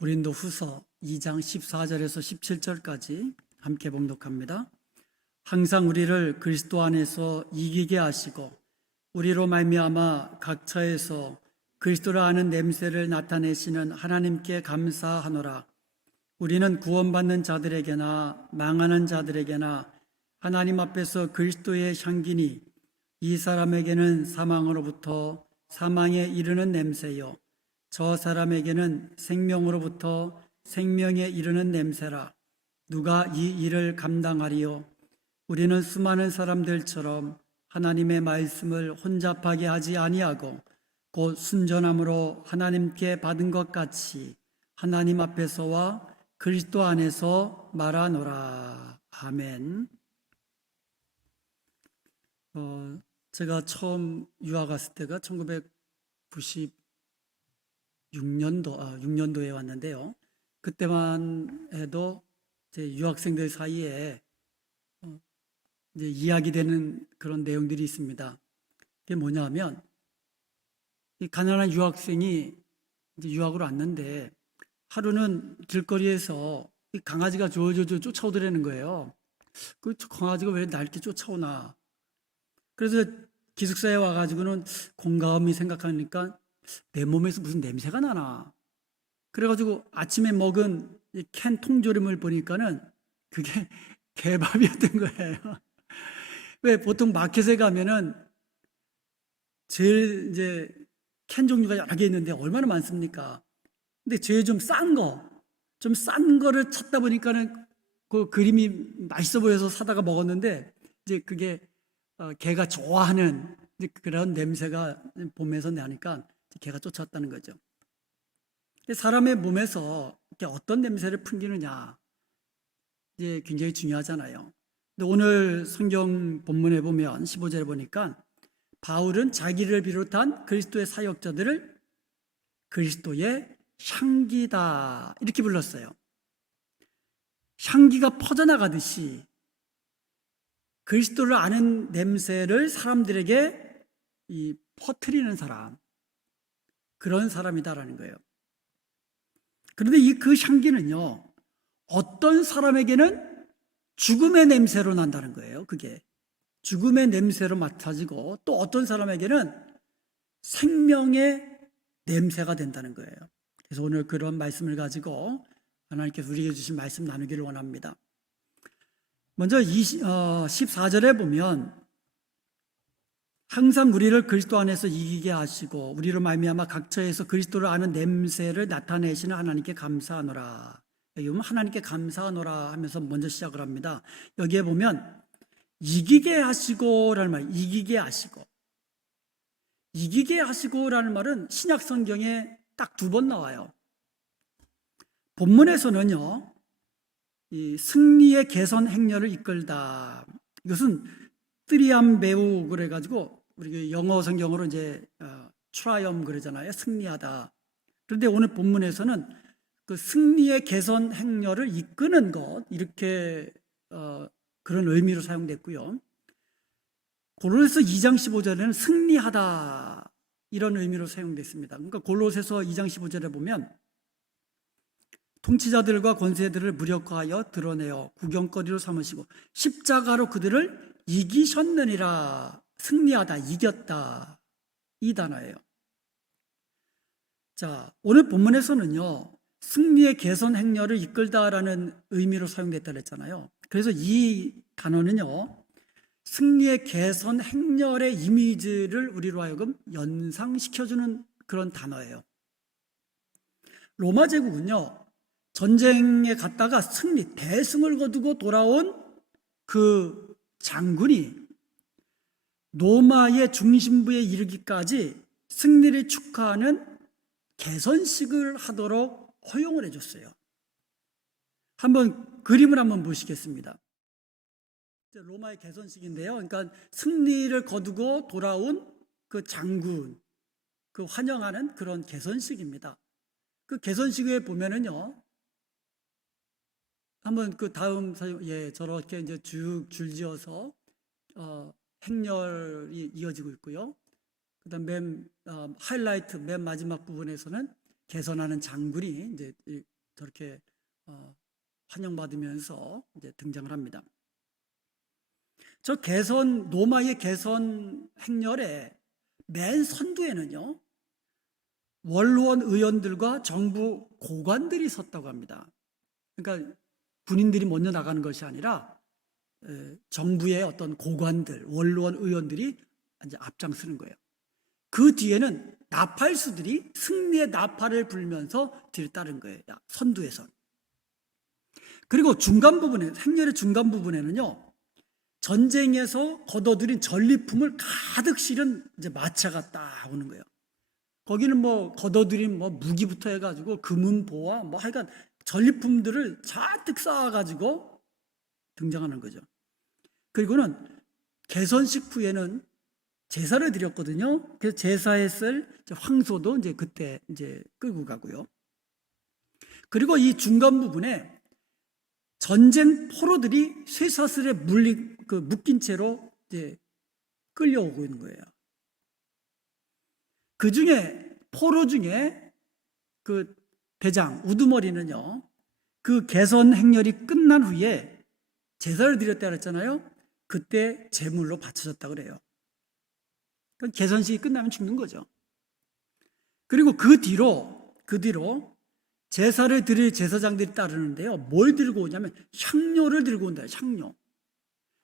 고린도후서 2장 14절에서 17절까지 함께 봉독합니다. 항상 우리를 그리스도 안에서 이기게 하시고 우리로 말미암아 각처에서 그리스도를 아는 냄새를 나타내시는 하나님께 감사하노라. 우리는 구원받는 자들에게나 망하는 자들에게나 하나님 앞에서 그리스도의 향기니 이 사람에게는 사망으로부터 사망에 이르는 냄새요 저 사람에게는 생명으로부터 생명에 이르는 냄새라. 누가 이 일을 감당하리요? 우리는 수많은 사람들처럼 하나님의 말씀을 혼잡하게 하지 아니하고 곧 순전함으로 하나님께 받은 것 같이 하나님 앞에서와 그리스도 안에서 말하노라. 아멘. 제가 처음 유학 갔을 때가 6년도에 왔는데요. 그때만 해도 제 유학생들 사이에 이제 이야기되는 그런 내용들이 있습니다. 그게 뭐냐면, 이 가난한 유학생이 이제 유학으로 왔는데 하루는 길거리에서 이 강아지가 조조조 쫓아오더라는 거예요. 그 강아지가 왜 날 이렇게 쫓아오나? 그래서 기숙사에 와가지고는 공감이 생각하니까 내 몸에서 무슨 냄새가 나나. 그래가지고 아침에 먹은 이 캔 통조림을 보니까는 그게 개밥이었던 거예요. 왜 보통 마켓에 가면은 제일 이제 캔 종류가 여러 개 있는데 얼마나 많습니까? 근데 제일 좀 싼 거를 찾다 보니까는 그 그림이 맛있어 보여서 사다가 먹었는데 이제 그게 개가 좋아하는 그런 냄새가 봄에서 나니까 개가 쫓아왔다는 거죠. 사람의 몸에서 어떤 냄새를 풍기느냐 이제 굉장히 중요하잖아요. 근데 오늘 성경 본문에 보면 15절에 보니까 바울은 자기를 비롯한 그리스도의 사역자들을 그리스도의 향기다 이렇게 불렀어요. 향기가 퍼져나가듯이 그리스도를 아는 냄새를 사람들에게 퍼뜨리는 사람, 그런 사람이다라는 거예요. 그런데 그 향기는요, 어떤 사람에게는 죽음의 냄새로 난다는 거예요. 그게 죽음의 냄새로 맡아지고 또 어떤 사람에게는 생명의 냄새가 된다는 거예요. 그래서 오늘 그런 말씀을 가지고 하나님께서 우리에게 주신 말씀 나누기를 원합니다. 먼저 14절에 보면 항상 우리를 그리스도 안에서 이기게 하시고 우리로 말미암아 각처에서 그리스도를 아는 냄새를 나타내시는 하나님께 감사하노라. 여기 보면 하나님께 감사하노라 하면서 먼저 시작을 합니다. 여기에 보면 이기게 하시고라는 말, 이기게 하시고라는 말은 신약 성경에 딱 2번 나와요. 본문에서는요, 이 승리의 개선 행렬을 이끌다. 이것은 트리암 배우 그래가지고 우리 영어 성경으로 이제 트라이엄 그러잖아요. 승리하다. 그런데 오늘 본문에서는 그 승리의 개선 행렬을 이끄는 것 이렇게 그런 의미로 사용됐고요. 골로새서 2장 15절에는 승리하다 이런 의미로 사용됐습니다. 그러니까 골로새서 2장 15절에 보면 통치자들과 권세들을 무력화하여 드러내어 구경거리로 삼으시고 십자가로 그들을 이기셨느니라. 승리하다, 이겼다 이 단어예요. 자, 오늘 본문에서는요, 승리의 개선 행렬을 이끌다라는 의미로 사용됐다 그랬잖아요. 그래서 이 단어는요, 승리의 개선 행렬의 이미지를 우리로 하여금 연상시켜주는 그런 단어예요. 로마 제국은요, 전쟁에 갔다가 대승을 거두고 돌아온 그 장군이 로마의 중심부에 이르기까지 승리를 축하하는 개선식을 하도록 허용을 해줬어요. 그림을 한번 보시겠습니다. 로마의 개선식인데요. 그러니까 승리를 거두고 돌아온 그 장군, 그 환영하는 그런 개선식입니다. 그 개선식에 보면은요, 한번 그 다음 저렇게 이제 쭉 줄지어서 행렬이 이어지고 있고요. 그다음 하이라이트 맨 마지막 부분에서는 개선하는 장군이 이제 저렇게 환영받으면서 이제 등장을 합니다. 저 로마의 개선 행렬의 맨 선두에는요, 원로원 의원들과 정부 고관들이 섰다고 합니다. 그러니까 군인들이 먼저 나가는 것이 아니라 정부의 어떤 고관들, 원로원 의원들이 이제 앞장서는 거예요. 그 뒤에는 나팔수들이 승리의 나팔을 불면서 뒤를 따른 거예요. 선두에서. 그리고 중간 부분에, 행렬의 중간 부분에는요, 전쟁에서 거둬들인 전리품을 가득 실은 이제 마차가 딱 오는 거예요. 거기는 뭐 거둬들인 뭐 무기부터 해가지고 금은보화 뭐 하여간 전리품들을 잔뜩 쌓아가지고 등장하는 거죠. 그리고는 개선식 후에는 제사를 드렸거든요. 그래서 제사에 쓸 황소도 이제 그때 이제 끌고 가고요. 그리고 이 중간 부분에 전쟁 포로들이 쇠사슬에 묶인 채로 이제 끌려오고 있는 거예요. 그 중에 포로 중에 그 대장 우두머리는요, 그 개선 행렬이 끝난 후에 제사를 드렸다 그랬잖아요. 그때 제물로 바쳐졌다 그래요. 개선식이 끝나면 죽는 거죠. 그리고 그 뒤로 제사를 드릴 제사장들이 따르는데요, 뭘 들고 오냐면 향료를 들고 온다. 향료.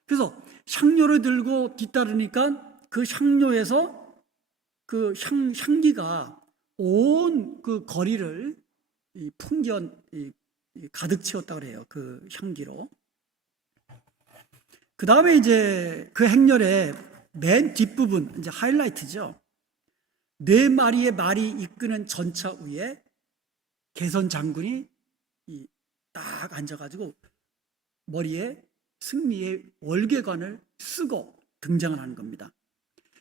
그래서 향료를 들고 뒤따르니까 그 향료에서 그 향기가 온 그 거리를 가득 채웠다 그래요. 그 향기로. 그 다음에 이제 그 행렬의 맨 뒷부분, 이제 하이라이트죠. 4마리의 말이 이끄는 전차 위에 개선 장군이 딱 앉아가지고 머리에 승리의 월계관을 쓰고 등장을 하는 겁니다.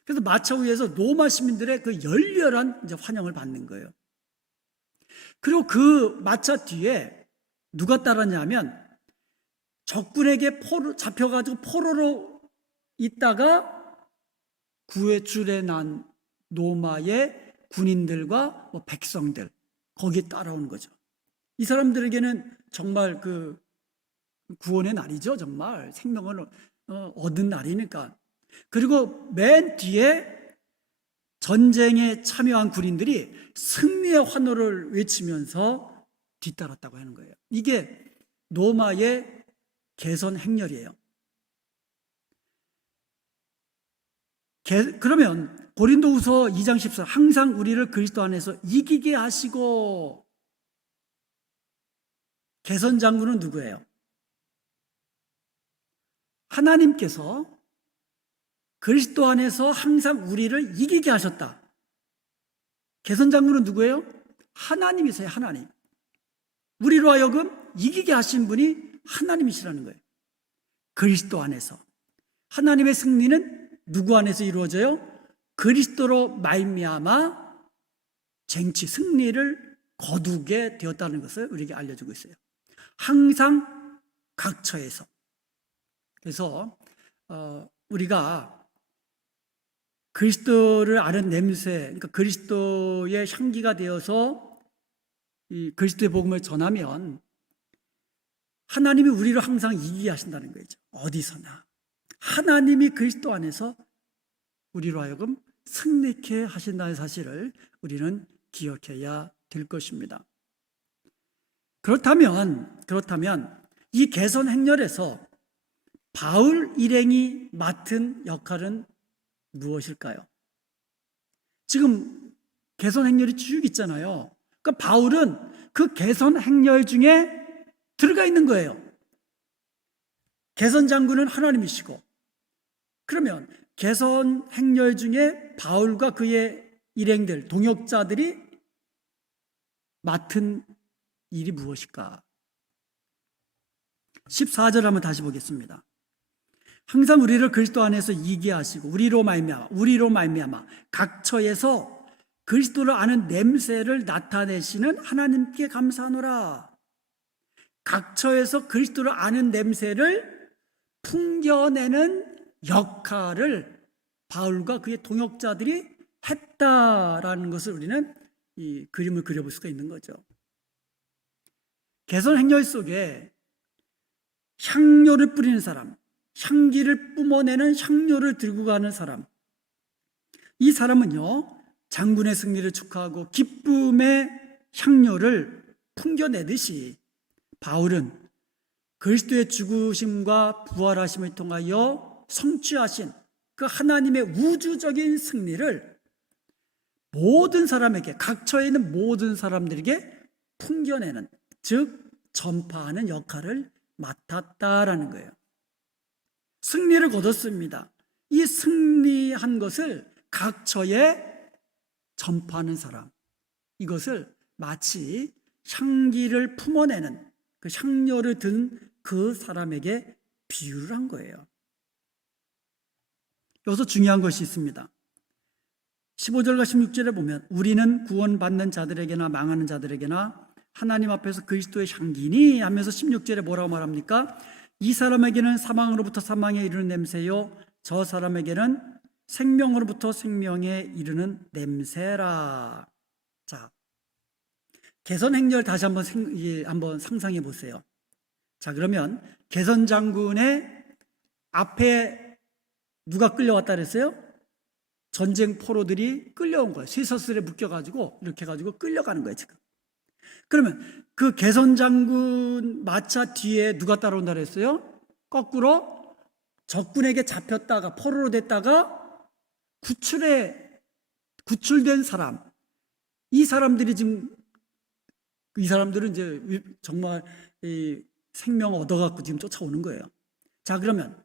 그래서 마차 위에서 로마 시민들의 그 열렬한 이제 환영을 받는 거예요. 그리고 그 마차 뒤에 누가 따랐냐면 적군에게 잡혀가지고 포로로 있다가 구해출해 난 로마의 군인들과 뭐 백성들, 거기에 따라오는 거죠. 이 사람들에게는 정말 그 구원의 날이죠. 정말 생명을 얻은 날이니까. 그리고 맨 뒤에 전쟁에 참여한 군인들이 승리의 환호를 외치면서 뒤따랐다고 하는 거예요. 이게 로마의 개선 행렬이에요. 그러면 고린도후서 2장 14, 항상 우리를 그리스도 안에서 이기게 하시고, 개선 장군은 누구예요? 하나님께서 그리스도 안에서 항상 우리를 이기게 하셨다. 개선 장군은 누구예요? 하나님이세요. 하나님. 우리로 하여금 이기게 하신 분이 하나님이시라는 거예요. 그리스도 안에서. 하나님의 승리는 누구 안에서 이루어져요? 그리스도로 말미암아 승리를 거두게 되었다는 것을 우리에게 알려주고 있어요. 항상 각처에서. 그래서 우리가 그리스도를 아는 냄새, 그러니까 그리스도의 향기가 되어서 이 그리스도의 복음을 전하면 하나님이 우리를 항상 이기게 하신다는 거죠. 어디서나. 하나님이 그리스도 안에서 우리로 하여금 승리케 하신다는 사실을 우리는 기억해야 될 것입니다. 그렇다면 이 개선 행렬에서 바울 일행이 맡은 역할은 무엇일까요? 지금 개선 행렬이 쭉 있잖아요. 그러니까 바울은 그 개선 행렬 중에 들어가 있는 거예요. 개선 장군은 하나님이시고, 그러면 개선 행렬 중에 바울과 그의 일행들, 동역자들이 맡은 일이 무엇일까? 14절 한번 다시 보겠습니다. 항상 우리를 그리스도 안에서 이기게 하시고 우리로 말미암아 각처에서 그리스도를 아는 냄새를 나타내시는 하나님께 감사하노라. 각처에서 그리스도를 아는 냄새를 풍겨내는 역할을 바울과 그의 동역자들이 했다라는 것을 우리는 이 그림을 그려볼 수가 있는 거죠. 개선 행렬 속에 향료를 뿌리는 사람, 향기를 뿜어내는 향료를 들고 가는 사람, 이 사람은요 장군의 승리를 축하하고 기쁨의 향료를 풍겨내듯이 바울은 그리스도의 죽으심과 부활하심을 통하여 성취하신 그 하나님의 우주적인 승리를 모든 사람에게, 각처에 있는 모든 사람들에게 풍겨내는, 즉 전파하는 역할을 맡았다라는 거예요. 승리를 거뒀습니다. 이 승리한 것을 각처에 전파하는 사람, 이것을 마치 향기를 품어내는 그 향료를 든 그 사람에게 비유를 한 거예요. 여기서 중요한 것이 있습니다. 15절과 16절에 보면 우리는 구원받는 자들에게나 망하는 자들에게나 하나님 앞에서 그리스도의 향기니 하면서 16절에 뭐라고 말합니까? 이 사람에게는 사망으로부터 사망에 이르는 냄새요 저 사람에게는 생명으로부터 생명에 이르는 냄새라. 자, 개선 행렬 다시 한번 상상해 보세요. 자, 그러면 개선 장군의 앞에 누가 끌려왔다 그랬어요? 전쟁 포로들이 끌려온 거예요. 쇠사슬에 묶여가지고 이렇게 해가지고 끌려가는 거예요 지금. 그러면 그 개선 장군 마차 뒤에 누가 따라온다 그랬어요? 거꾸로 적군에게 잡혔다가 포로로 됐다가 구출된 사람, 이 사람들은 이제 정말 이 생명을 얻어갖고 지금 쫓아오는 거예요. 자, 그러면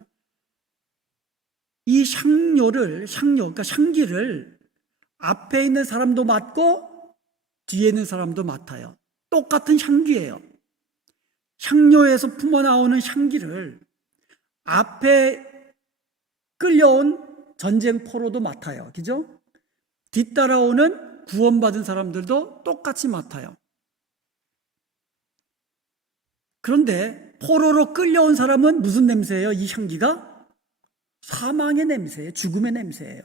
이 그러니까 향기를 앞에 있는 사람도 맡고 뒤에 있는 사람도 맡아요. 똑같은 향기예요. 향료에서 품어나오는 향기를 앞에 끌려온 전쟁 포로도 맡아요. 그죠? 뒤따라오는 구원받은 사람들도 똑같이 맡아요. 그런데 포로로 끌려온 사람은 무슨 냄새예요? 이 향기가 사망의 냄새예요. 죽음의 냄새예요.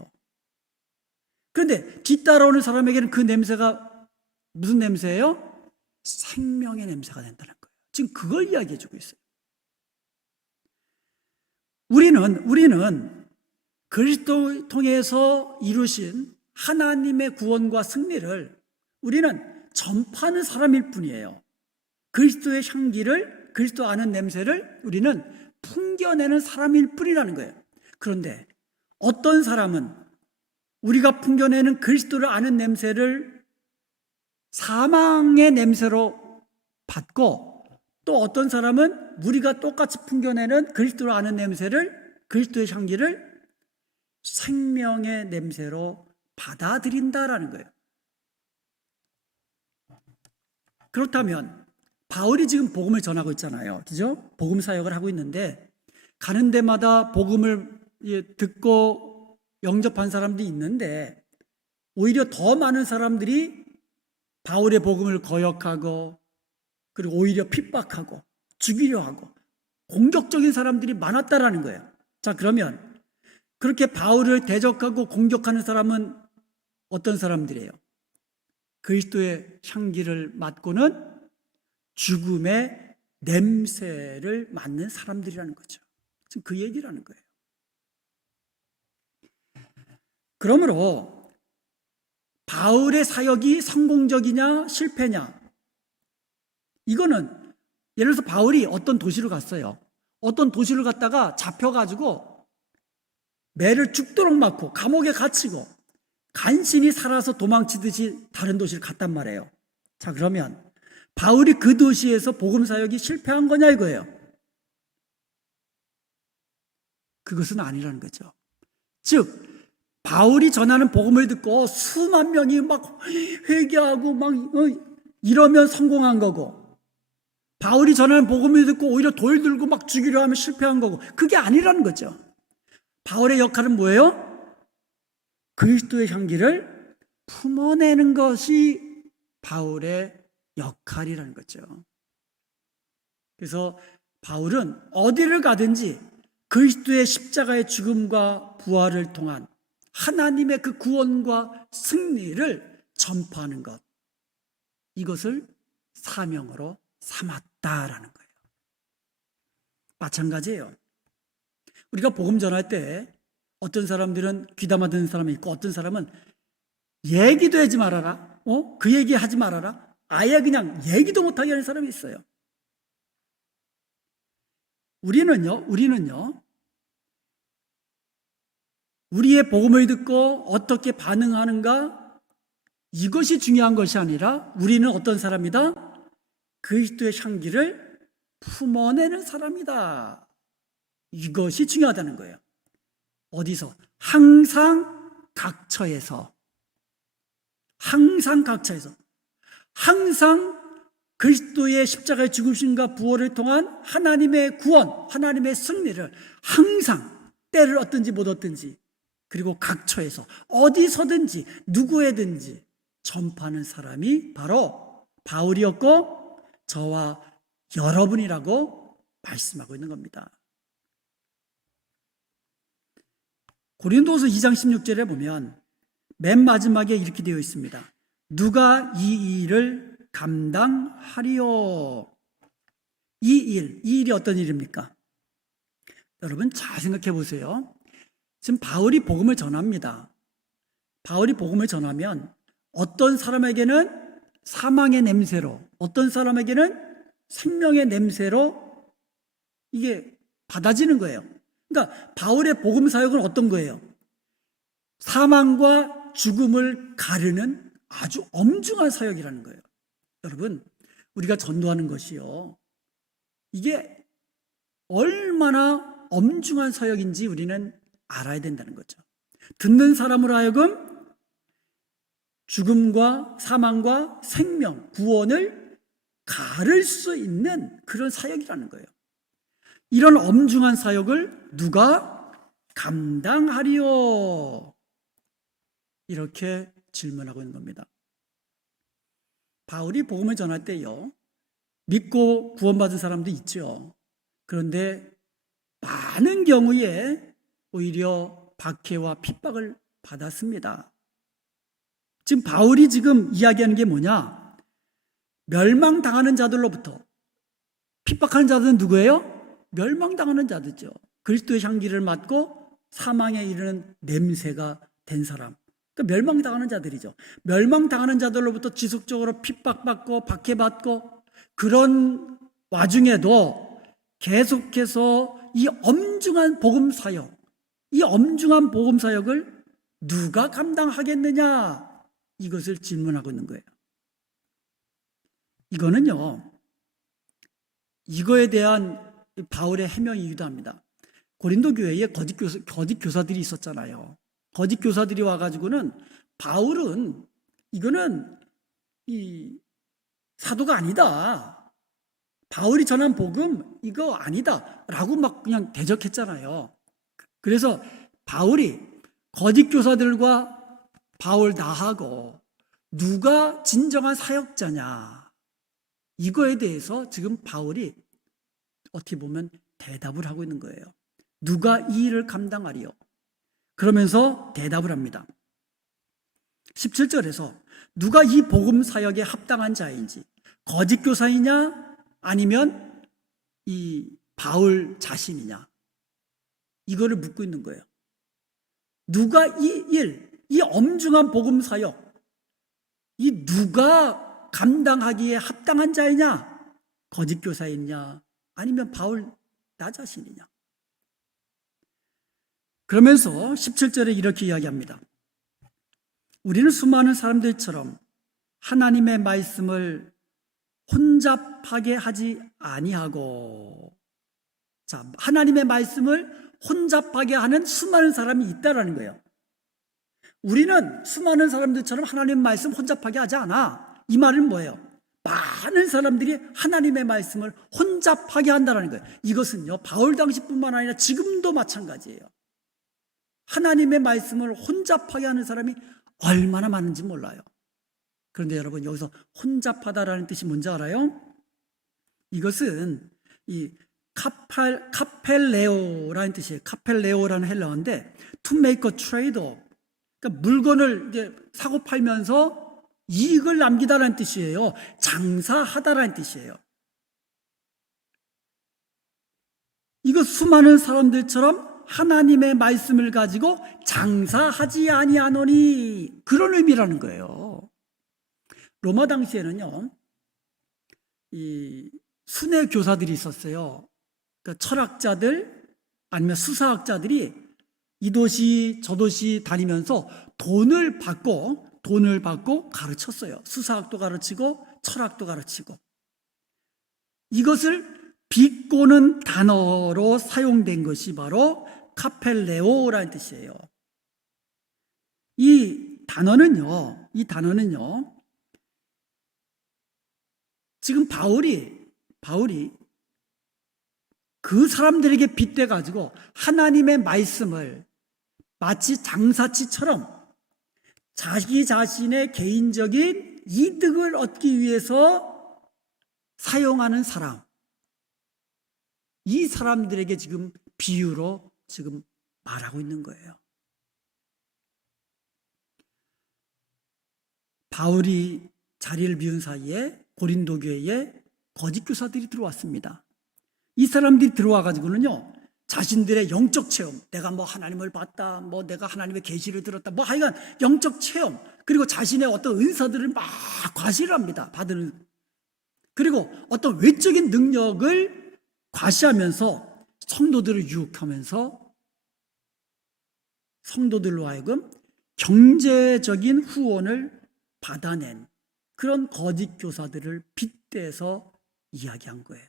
그런데 뒤따라오는 사람에게는 그 냄새가 무슨 냄새예요? 생명의 냄새가 된다는 거예요. 지금 그걸 이야기해 주고 있어요. 우리는 그리스도 통해서 이루신 하나님의 구원과 승리를 우리는 전파하는 사람일 뿐이에요. 그리스도의 향기를, 그리스도 아는 냄새를 우리는 풍겨내는 사람일 뿐이라는 거예요. 그런데 어떤 사람은 우리가 풍겨내는 그리스도를 아는 냄새를 사망의 냄새로 받고, 또 어떤 사람은 우리가 똑같이 풍겨내는 그리스도를 아는 냄새를, 그리스도의 향기를 생명의 냄새로 받아들인다라는 거예요. 그렇다면 바울이 지금 복음을 전하고 있잖아요. 그죠? 복음 사역을 하고 있는데 가는 데마다 복음을 듣고 영접한 사람들이 있는데 오히려 더 많은 사람들이 바울의 복음을 거역하고 그리고 오히려 핍박하고 죽이려 하고 공격적인 사람들이 많았다라는 거예요. 자, 그러면 그렇게 바울을 대적하고 공격하는 사람은 어떤 사람들이에요? 그리스도의 향기를 맡고는 죽음의 냄새를 맡는 사람들이라는 거죠. 지금 그 얘기라는 거예요. 그러므로 바울의 사역이 성공적이냐 실패냐, 이거는 예를 들어서 바울이 어떤 도시를 갔어요. 어떤 도시를 갔다가 잡혀가지고 매를 죽도록 맞고 감옥에 갇히고 간신히 살아서 도망치듯이 다른 도시를 갔단 말이에요. 자, 그러면 바울이 그 도시에서 복음 사역이 실패한 거냐 이거예요. 그것은 아니라는 거죠. 즉 바울이 전하는 복음을 듣고 수만 명이 막 회개하고 막 이러면 성공한 거고, 바울이 전하는 복음을 듣고 오히려 돌 들고 막 죽이려 하면 실패한 거고, 그게 아니라는 거죠. 바울의 역할은 뭐예요? 그리스도의 향기를 품어내는 것이 바울의 역할이라는 거죠. 그래서 바울은 어디를 가든지 그리스도의 십자가의 죽음과 부활을 통한 하나님의 그 구원과 승리를 전파하는 것, 이것을 사명으로 삼았다라는 거예요. 마찬가지예요. 우리가 복음 전할 때 어떤 사람들은 귀담아 듣는 사람이 있고 어떤 사람은 얘기도 하지 말아라. 그 얘기 하지 말아라. 아예 그냥 얘기도 못하게 하는 사람이 있어요. 우리는요, 우리의 복음을 듣고 어떻게 반응하는가, 이것이 중요한 것이 아니라 우리는 어떤 사람이다? 그리스도의 향기를 품어내는 사람이다. 이것이 중요하다는 거예요. 어디서? 항상 각처에서. 항상 그리스도의 십자가의 죽으심과 부활을 통한 하나님의 구원, 하나님의 승리를 항상 때를 얻든지 못 얻든지, 그리고 각처에서 어디서든지 누구에든지 전파하는 사람이 바로 바울이었고 저와 여러분이라고 말씀하고 있는 겁니다. 고린도서 2장 16절에 보면 맨 마지막에 이렇게 되어 있습니다. 누가 이 일을 감당하리요. 이 일이 어떤 일입니까? 여러분 잘 생각해 보세요. 지금 바울이 복음을 전합니다. 바울이 복음을 전하면 어떤 사람에게는 사망의 냄새로, 어떤 사람에게는 생명의 냄새로 이게 받아지는 거예요. 그러니까 바울의 복음 사역은 어떤 거예요? 사망과 죽음을 가르는 아주 엄중한 사역이라는 거예요. 여러분, 우리가 전도하는 것이요, 이게 얼마나 엄중한 사역인지 우리는 알아야 된다는 거죠. 듣는 사람으로 하여금 죽음과 사망과 생명, 구원을 가를 수 있는 그런 사역이라는 거예요. 이런 엄중한 사역을 누가 감당하리요? 이렇게 질문하고 있는 겁니다. 바울이 복음을 전할 때요, 믿고 구원받은 사람도 있죠. 그런데 많은 경우에 오히려 박해와 핍박을 받았습니다. 지금 바울이 지금 이야기하는 게 뭐냐? 멸망당하는 자들로부터. 핍박하는 자들은 누구예요? 멸망당하는 자들이죠. 그리스도의 향기를 맡고 사망에 이르는 냄새가 된 사람. 그러니까 멸망당하는 자들이죠. 멸망당하는 자들로부터 지속적으로 핍박받고 박해받고 그런 와중에도 계속해서 이 엄중한 복음 사역, 이 엄중한 복음 사역을 누가 감당하겠느냐? 이것을 질문하고 있는 거예요. 이거는요, 이거에 대한 바울의 해명이기도 합니다. 고린도 교회에 거짓 교사들이 있었잖아요. 거짓 교사들이 와가지고는 바울은 이거는 이 사도가 아니다. 바울이 전한 복음 이거 아니다. 라고 막 그냥 대적했잖아요. 그래서 바울이 거짓 교사들과 바울 나하고 누가 진정한 사역자냐, 이거에 대해서 지금 바울이 어떻게 보면 대답을 하고 있는 거예요. 누가 이 일을 감당하리요? 그러면서 대답을 합니다. 17절에서 누가 이 복음 사역에 합당한 자인지, 거짓 교사이냐 아니면 이 바울 자신이냐, 이거를 묻고 있는 거예요. 누가 이 엄중한 복음 사역, 이 누가 감당하기에 합당한 자이냐? 거짓 교사이냐 아니면 바울 나 자신이냐? 그러면서 17절에 이렇게 이야기합니다. 우리는 수많은 사람들처럼 하나님의 말씀을 혼잡하게 하지 아니하고, 자, 하나님의 말씀을 혼잡하게 하는 수많은 사람이 있다라는 거예요. 우리는 수많은 사람들처럼 하나님의 말씀 혼잡하게 하지 않아. 이 말은 뭐예요? 많은 사람들이 하나님의 말씀을 혼잡하게 한다는 거예요. 이것은요, 바울 당시뿐만 아니라 지금도 마찬가지예요. 하나님의 말씀을 혼잡하게 하는 사람이 얼마나 많은지 몰라요. 그런데 여러분, 여기서 혼잡하다라는 뜻이 뭔지 알아요? 이것은 이 카펠레오라는 뜻이에요. 카펠레오라는 헬라어인데 to make a trade, 그러니까 물건을 이제 사고 팔면서 이익을 남기다라는 뜻이에요. 장사하다라는 뜻이에요. 이거 수많은 사람들처럼 하나님의 말씀을 가지고 장사하지 아니하노니, 그런 의미라는 거예요. 로마 당시에는요, 이 순회 교사들이 있었어요. 그러니까 철학자들 아니면 수사학자들이 이 도시 저 도시 다니면서 돈을 받고 가르쳤어요. 수사학도 가르치고 철학도 가르치고. 이것을 비꼬는 단어로 사용된 것이 바로 카펠레오라는 뜻이에요. 이 단어는요, 지금 바울이 그 사람들에게 빗대 가지고 하나님의 말씀을 마치 장사치처럼 자기 자신의 개인적인 이득을 얻기 위해서 사용하는 사람, 이 사람들에게 지금 비유로 지금 말하고 있는 거예요. 바울이 자리를 비운 사이에 고린도 교회에 거짓 교사들이 들어왔습니다. 이 사람들이 들어와 가지고는요, 자신들의 영적 체험, 내가 뭐 하나님을 봤다, 뭐 내가 하나님의 계시를 들었다, 뭐 하여간 영적 체험, 그리고 자신의 어떤 은사들을 막 과시를 합니다. 받는. 그리고 어떤 외적인 능력을 과시하면서 성도들을 유혹하면서 성도들로 하여금 경제적인 후원을 받아낸 그런 거짓 교사들을 빗대서 이야기한 거예요.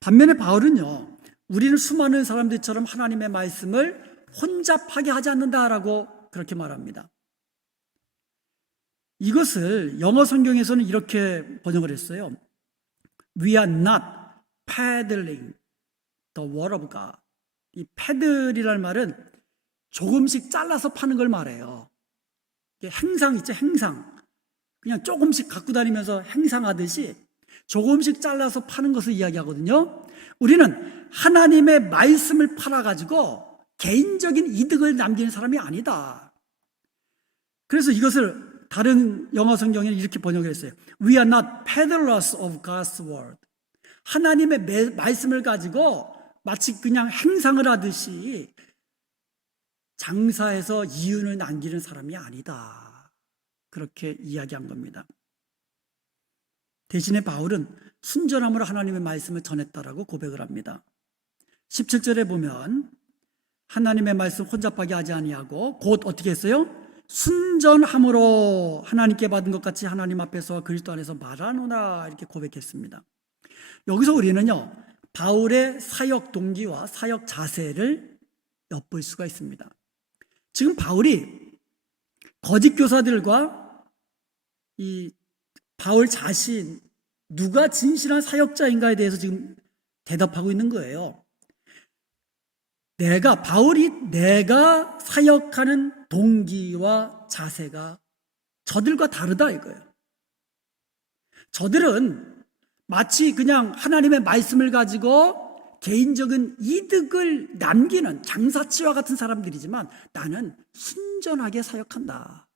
반면에 바울은요, 우리는 수많은 사람들처럼 하나님의 말씀을 혼잡하게 하지 않는다라고 그렇게 말합니다. 이것을 영어 성경에서는 이렇게 번역을 했어요. We are not peddling the word of God. 이 peddl이라는 말은 조금씩 잘라서 파는 걸 말해요. 행상 있죠, 행상. 그냥 조금씩 갖고 다니면서 행상하듯이 조금씩 잘라서 파는 것을 이야기하거든요. 우리는 하나님의 말씀을 팔아가지고 개인적인 이득을 남기는 사람이 아니다. 그래서 이것을 다른 영어 성경에는 이렇게 번역을 했어요. We are not peddlers of God's word. 하나님의 말씀을 가지고 마치 그냥 행상을 하듯이 장사해서 이윤을 남기는 사람이 아니다. 그렇게 이야기한 겁니다. 대신에 바울은 순전함으로 하나님의 말씀을 전했다라고 고백을 합니다. 17절에 보면 하나님의 말씀 혼잡하게 하지 아니하고 곧 어떻게 했어요? 순전함으로 하나님께 받은 것 같이 하나님 앞에서 그리스도 안에서 말하노라, 이렇게 고백했습니다. 여기서 우리는요, 바울의 사역 동기와 사역 자세를 엿볼 수가 있습니다. 지금 바울이 거짓 교사들과 이 바울 자신, 누가 진실한 사역자인가에 대해서 지금 대답하고 있는 거예요. 바울이 내가 사역하는 동기와 자세가 저들과 다르다 이거예요. 저들은 마치 그냥 하나님의 말씀을 가지고 개인적인 이득을 남기는 장사치와 같은 사람들이지만 나는 순전하게 사역한다.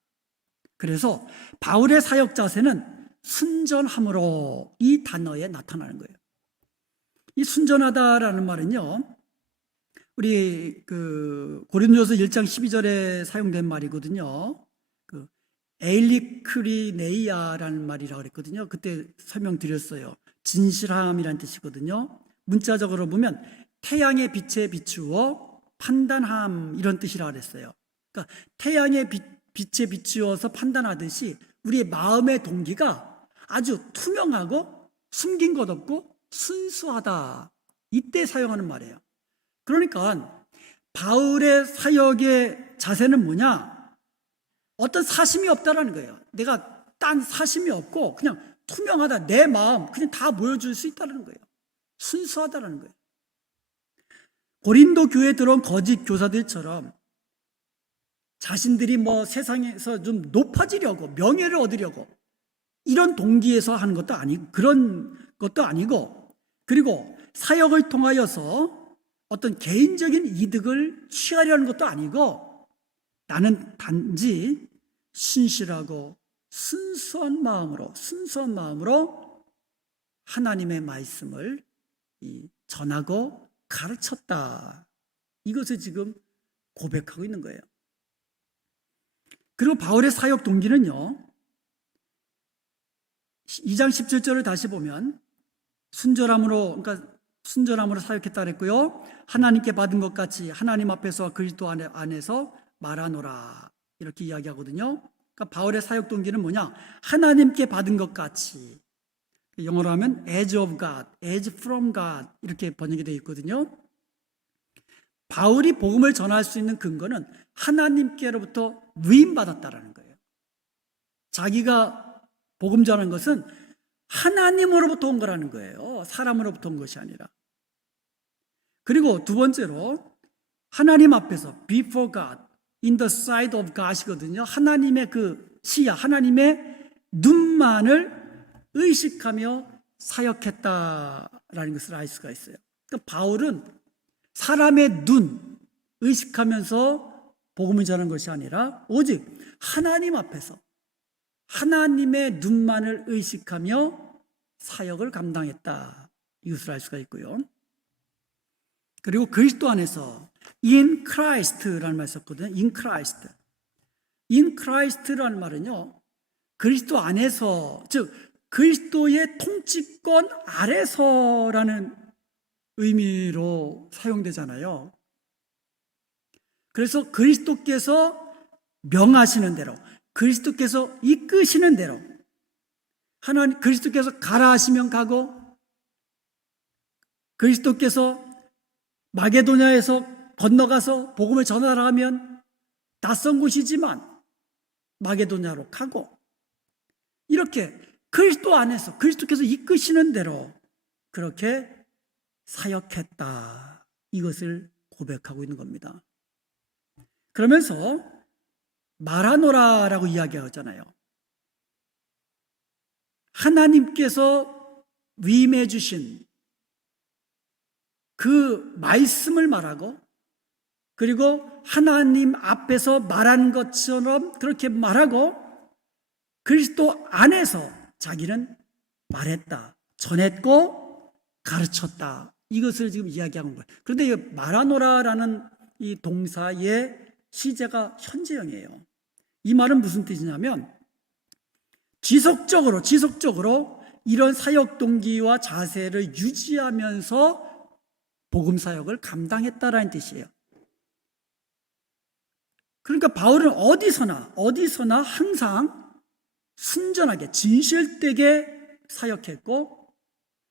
그래서 바울의 사역 자세는 순전함으로 이 단어에 나타나는 거예요. 이 순전하다라는 말은요, 우리 고린도전서 1장 12절에 사용된 말이거든요. 에일리크리네이아라는 말이라고 그랬거든요. 그때 설명드렸어요. 진실함이라는 뜻이거든요. 문자적으로 보면 태양의 빛에 비추어 판단함, 이런 뜻이라고 그랬어요. 그러니까 태양의 빛에 비추어서 판단하듯이 우리의 마음의 동기가 아주 투명하고 숨긴 것 없고 순수하다, 이때 사용하는 말이에요. 그러니까 바울의 사역의 자세는 뭐냐? 어떤 사심이 없다라는 거예요. 내가 딴 사심이 없고 그냥 투명하다, 내 마음 그냥 다 보여줄 수 있다는 거예요. 순수하다라는 거예요. 고린도 교회에 들어온 거짓 교사들처럼 자신들이 뭐 세상에서 좀 높아지려고, 명예를 얻으려고 이런 동기에서 하는 것도 아니고, 그런 것도 아니고, 그리고 사역을 통하여서 어떤 개인적인 이득을 취하려는 것도 아니고, 나는 단지 신실하고 순수한 마음으로 하나님의 말씀을 전하고 가르쳤다. 이것을 지금 고백하고 있는 거예요. 그리고 바울의 사역 동기는요, 2장 17절을 다시 보면 순전함으로 사역했다 그랬고요. 하나님께 받은 것 같이 하나님 앞에서 그리스도 안에서 말하노라 이렇게 이야기하거든요. 그러니까 바울의 사역 동기는 뭐냐? 하나님께 받은 것 같이, 영어로 하면 as of God, as from God 이렇게 번역이 되어 있거든요. 바울이 복음을 전할 수 있는 근거는 하나님께로부터 위임받았다라는 거예요. 자기가 복음 전한 것은 하나님으로부터 온 거라는 거예요. 사람으로부터 온 것이 아니라. 그리고 두 번째로 하나님 앞에서 before God, in the sight of God이거든요. 하나님의 그 시야, 하나님의 눈만을 의식하며 사역했다라는 것을 알 수가 있어요. 그러니까 바울은 사람의 눈 의식하면서 복음을 전한 것이 아니라 오직 하나님 앞에서 하나님의 눈만을 의식하며 사역을 감당했다. 이것을 알 수가 있고요. 그리고 그리스도 안에서 in Christ라는 말을 썼거든요. in Christ. in Christ라는 말은요, 그리스도 안에서, 즉 그리스도의 통치권 아래서라는 의미로 사용되잖아요. 그래서 그리스도께서 명하시는 대로, 그리스도께서 이끄시는 대로, 하나님 그리스도께서 가라 하시면 가고, 그리스도께서 마게도냐에서 건너가서 복음을 전하라 하면 낯선 곳이지만 마게도냐로 가고, 이렇게 그리스도 안에서 그리스도께서 이끄시는 대로 그렇게 사역했다. 이것을 고백하고 있는 겁니다. 그러면서 말하노라라고 이야기하잖아요. 하나님께서 위임해 주신 그 말씀을 말하고, 그리고 하나님 앞에서 말한 것처럼 그렇게 말하고, 그리스도 안에서 자기는 말했다, 전했고 가르쳤다. 이것을 지금 이야기하는 거예요. 그런데 이 말하노라라는 이 동사의 시제가 현재형이에요. 이 말은 무슨 뜻이냐면 지속적으로 이런 사역 동기와 자세를 유지하면서 복음 사역을 감당했다라는 뜻이에요. 그러니까 바울은 어디서나 항상 순전하게 진실되게 사역했고,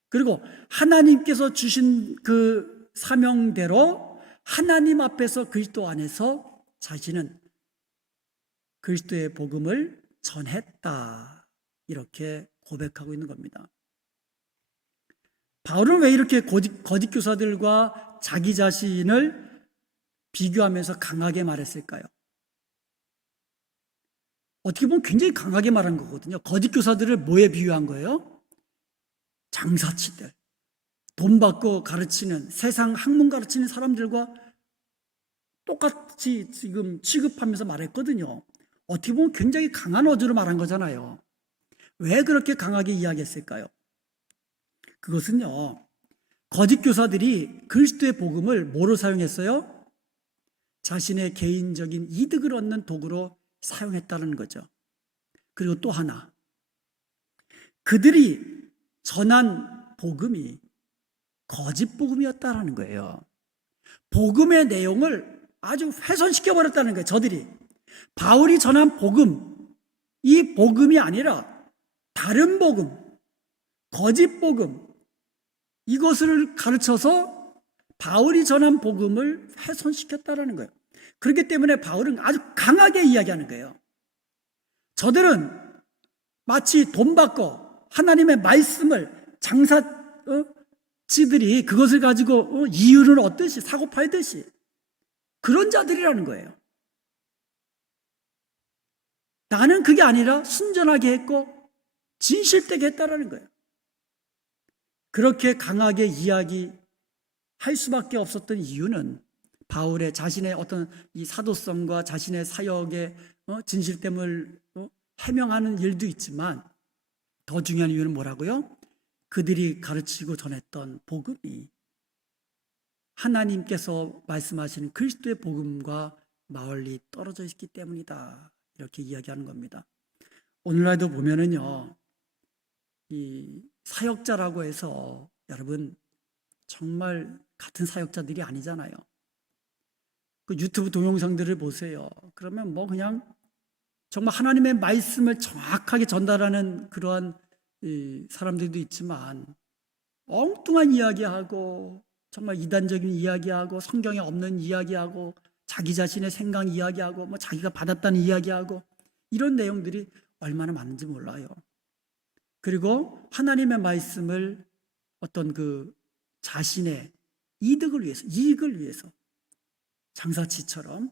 그리고 하나님께서 주신 그 사명대로 하나님 앞에서 그리스도 안에서 자신은 그리스도의 복음을 전했다. 이렇게 고백하고 있는 겁니다. 바울은 왜 이렇게 거짓 교사들과 자기 자신을 비교하면서 강하게 말했을까요? 어떻게 보면 굉장히 강하게 말한 거거든요. 거짓 교사들을 뭐에 비유한 거예요? 장사치들, 돈 받고 가르치는, 세상 학문 가르치는 사람들과 똑같이 지금 취급하면서 말했거든요. 어떻게 보면 굉장히 강한 어조로 말한 거잖아요. 왜 그렇게 강하게 이야기했을까요? 그것은요, 거짓 교사들이 그리스도의 복음을 뭐로 사용했어요? 자신의 개인적인 이득을 얻는 도구로 사용했다는 거죠. 그리고 또 하나, 그들이 전한 복음이 거짓 복음이었다는 거예요. 복음의 내용을 아주 훼손시켜버렸다는 거예요. 저들이 바울이 전한 복음, 이 복음이 아니라 다른 복음, 거짓 복음, 이것을 가르쳐서 바울이 전한 복음을 훼손시켰다는 거예요. 그렇기 때문에 바울은 아주 강하게 이야기하는 거예요. 저들은 마치 돈 받고 하나님의 말씀을 장사치들이 그것을 가지고 이윤을 얻듯이 사고 팔듯이 그런 자들이라는 거예요. 나는 그게 아니라 순전하게 했고 진실되게 했다라는 거예요. 그렇게 강하게 이야기할 수밖에 없었던 이유는 바울의 자신의 어떤 이 사도성과 자신의 사역의 진실됨을 해명하는 일도 있지만 더 중요한 이유는 뭐라고요? 그들이 가르치고 전했던 복음이 하나님께서 말씀하시는 그리스도의 복음과 멀리 떨어져 있기 때문이다. 이렇게 이야기하는 겁니다. 오늘날도 보면은요, 이 사역자라고 해서 여러분 정말 같은 사역자들이 아니잖아요. 그 유튜브 동영상들을 보세요. 그러면 뭐 그냥 정말 하나님의 말씀을 정확하게 전달하는 그러한 사람들도 있지만 엉뚱한 이야기하고 정말 이단적인 이야기하고 성경에 없는 이야기하고 자기 자신의 생각 이야기하고 뭐 자기가 받았다는 이야기하고 이런 내용들이 얼마나 많은지 몰라요. 그리고 하나님의 말씀을 어떤 그 자신의 이익을 위해서 장사치처럼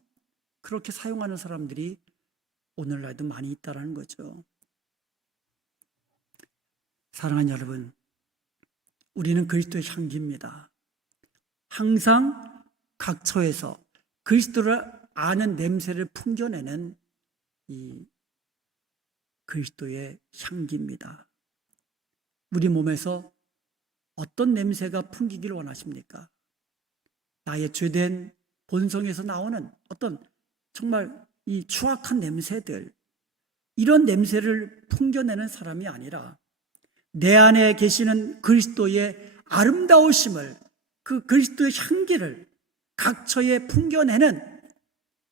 그렇게 사용하는 사람들이 오늘날도 많이 있다는 거죠. 사랑하는 여러분, 우리는 그리스도의 향기입니다. 항상 각 처에서 그리스도를 아는 냄새를 풍겨내는 이 그리스도의 향기입니다. 우리 몸에서 어떤 냄새가 풍기기를 원하십니까? 나의 죄된 본성에서 나오는 어떤 정말 이 추악한 냄새들, 이런 냄새를 풍겨내는 사람이 아니라 내 안에 계시는 그리스도의 아름다우심을, 그 그리스도의 향기를 각처에 풍겨내는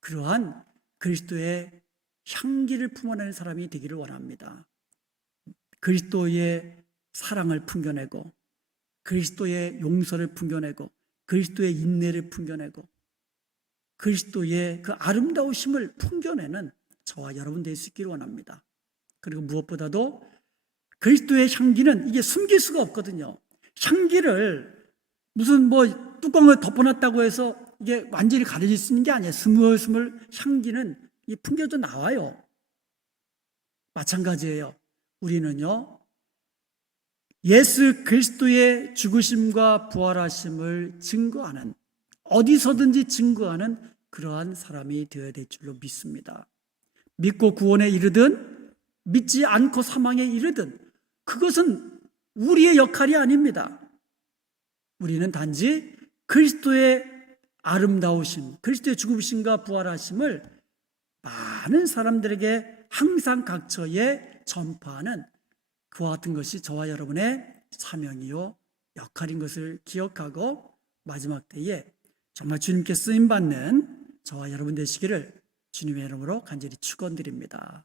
그러한 그리스도의 향기를 품어내는 사람이 되기를 원합니다. 그리스도의 사랑을 풍겨내고 그리스도의 용서를 풍겨내고 그리스도의 인내를 풍겨내고 그리스도의 그 아름다우심을 풍겨내는 저와 여러분 될 수 있기를 원합니다. 그리고 무엇보다도 그리스도의 향기는 이게 숨길 수가 없거든요. 향기를 무슨 뭐 뚜껑을 덮어놨다고 해서 이게 완전히 가려질 수 있는 게 아니에요. 스물스물 향기는 풍겨져 나와요. 마찬가지예요. 우리는요, 예수 그리스도의 죽으심과 부활하심을 증거하는, 어디서든지 증거하는 그러한 사람이 되어야 될 줄로 믿습니다. 믿고 구원에 이르든 믿지 않고 사망에 이르든 그것은 우리의 역할이 아닙니다. 우리는 단지 그리스도의 아름다우심, 그리스도의 죽으심과 부활하심을 많은 사람들에게 항상 각처에 전파하는 그와 같은 것이 저와 여러분의 사명이요 역할인 것을 기억하고 마지막 때에 정말 주님께 쓰임받는 저와 여러분 되시기를 주님의 이름으로 간절히 축원드립니다.